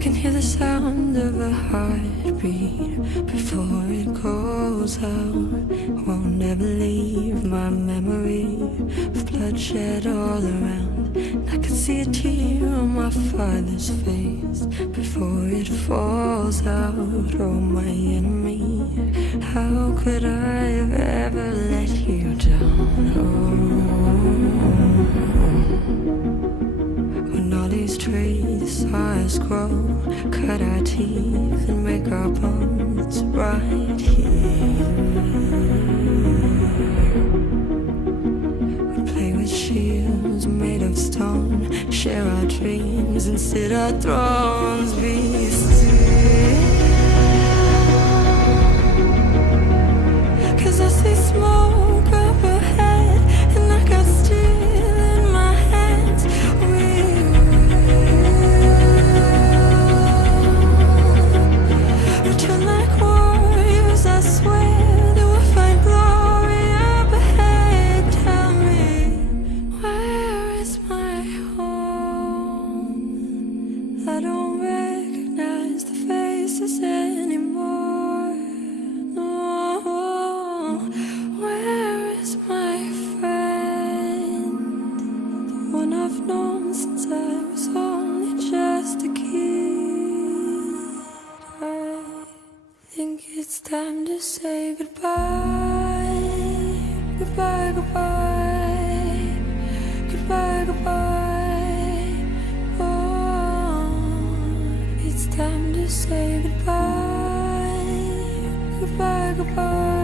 Can hear the sound of a heartbeat before it goes out. Won't never leave my memory of bloodshed all around. I can see a tear on my father's face before it falls out. Oh, my enemy, how could I have ever let you down? When all these trees saw us grow, cut our teeth and make our bones right here. We play with shields made of stone, share our dreams and sit our thrones. Be still, 'cause I see smoke up ahead and I got steel in my hands. We turn like warriors, I swear that we'll find glory up ahead. Tell me, where is my home? I don't recognize the faces anymore. No, where is my friend? The one I've known since I was only just a kid. I think it's time to say goodbye. Goodbye, goodbye. Goodbye, goodbye. Oh, it's time to say goodbye. Goodbye, goodbye.